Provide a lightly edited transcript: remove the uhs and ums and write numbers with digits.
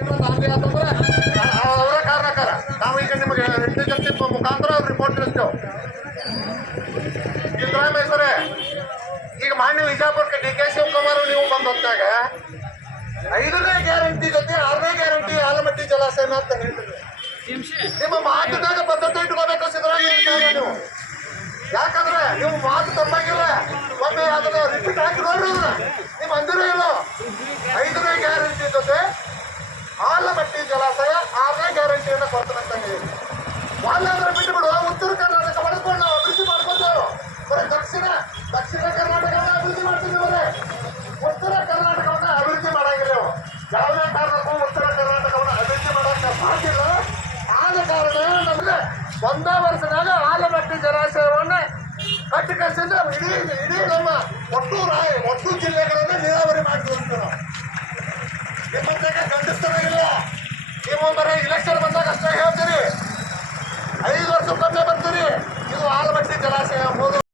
ಅಂತಂದ್ರೆ ಅವರ ಕಾರಣಕಾರ ನಾವು ಈಗ ನಿಮಗೆ ಇಂಟೆಲಿಜೆನ್ಸ್ ಮುಖಾಂತರ ರಿಪೋರ್ಟ್ ತಿಳಿಸ್ತೇವೆ. ಸಿದ್ದರಾಮಯ್ಯ ಈಗ ಮಾನ್ಯ ವಿಜಯಪುರಕ್ಕೆ ಡಿ.ಕೆ. ಶಿವಕುಮಾರ್ ನೀವು ಬಂದು ಹೊತ್ತಾಗ 5ನೇ ಗ್ಯಾರಂಟಿ ಜೊತೆ 6ನೇ ಗ್ಯಾರಂಟಿ ಆಲಮಟ್ಟಿ ಜಲಾಶಯನ ಅಂತ ಹೇಳ್ತಿದ್ರು. ನಿಮ್ಮ ಮಾತಿನಾಗ ಬದ್ಧತೆ ಇಟ್ಕೋಬೇಕು ಸಿದ್ದರಾಮಯ್ಯ ನೀವು. ಯಾಕಂದ್ರೆ ನೀವು ಮಾತು ತಪ್ಪಾಗಿಲ್ಲ, ಒಮ್ಮೆ ಅದನ್ನ ರಿಪೀಟ್ ಹಾಕಿ ನೋಡ್ರಿ. ನಿಮ್ಮ ಅಂದಿರೋ ಇಲ್ಲ 5ನೇ ಗ್ಯಾರಂಟಿ ಜೊತೆ ಆಲಮಟ್ಟಿ ಜಲಾಶಯ 6ನೇ ಗ್ಯಾರಂಟಿಯನ್ನು ಕೊಡ್ತಾನಂತ ಹೇಳಿ ಅಲ್ಲಾದ್ರೆ ಬಿಟ್ಟು ಬಿಡು. ಉತ್ತರ ಕರ್ನಾಟಕ ಮಾಡ್ಕೊಂಡು ನಾವು ಅಭಿವೃದ್ಧಿ ಮಾಡ್ಕೊಂಡೇವು. ಬರೀ ದಕ್ಷಿಣ ಕರ್ನಾಟಕವನ್ನ ಅಭಿವೃದ್ಧಿ ಮಾಡ್ತಿದ್ವಿ, ಬರೀ ಉತ್ತರ ಕರ್ನಾಟಕವನ್ನ ಅಭಿವೃದ್ಧಿ ಮಾಡಂಗಿಲ್ಲ. ಯಾವುದೇ ಕಾರಣಕ್ಕೂ ಉತ್ತರ ಕರ್ನಾಟಕವನ್ನ ಅಭಿವೃದ್ಧಿ ಮಾಡಕ್ಕೆ ಸಾಧ್ಯ ಇಲ್ಲ. ಆದ ಕಾರಣ ನಮಗೆ ಒಂದೇ ವರ್ಷದಾಗ ಆಲಮಟ್ಟಿ ಜಲಾಶಯವನ್ನ ಕಟ್ಟಿ ಕಟ್ಟಿಸಿದ್ರೆ ಇಡೀ ನಮ್ಮ ಒಟ್ಟು ಜಿಲ್ಲೆಗಳನ್ನ ನೀರಾವರಿ ಮಾಡಿ ತೋರಿಸ್ತೀವಿ ನಾವು. ನಿಮ್ಮಂತಾಗ ಖಂಡಿಸ್ತಾನೆ ಇಲ್ಲ. ನೀವು ಬರೀ